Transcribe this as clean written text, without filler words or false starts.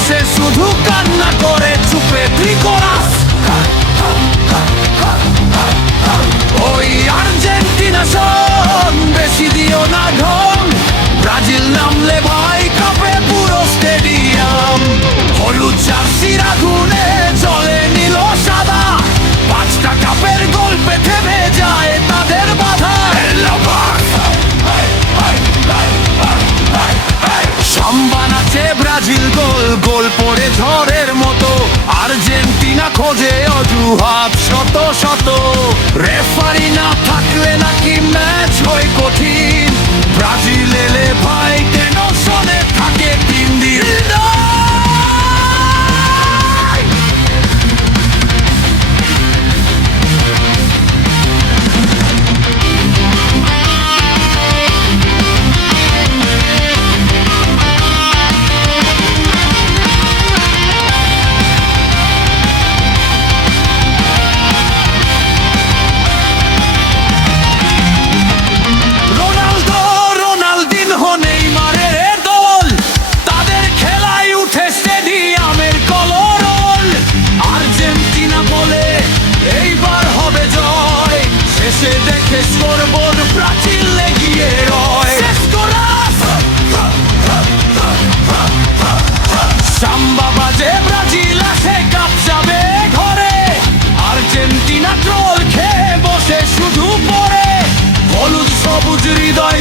বসে শুধু কান্না করে চুপে ত্রিকোরাস। ওই আর্জেন্টিনা শোন, বেশি দিও না ঢং, ব্রাজিল নামলে ভাই কাঁপে পুরো স্টেডিয়াম। হলুদ জার্সির আগুনে জ্বলে নীল সাদা, 5টা কাপের গল্পে থেমে যায় তাদের বাধা। সাম্বা নাচে ব্রাজিল গোল, গোল পড়ে ঝড়ের মতো, আর্জেন্টিনা খোঁজে অজুহাত শত শত। রেফারি না থাকলে নাকি ম্যাচ হয় কঠিন, ব্রাজিল এলে ভাই টেনশনে থাকে 3 দিন। দেখে স্কোরবোর্ড ব্রাজিল এগিয়ে রয়। সাম্বা বাজে ব্রাজিল আসে কাপ যাবে ঘরে, আর্জেন্টিনা ট্রোল খেয়ে বসে শুধু পড়ে, হলুদ সবুজ হৃদয়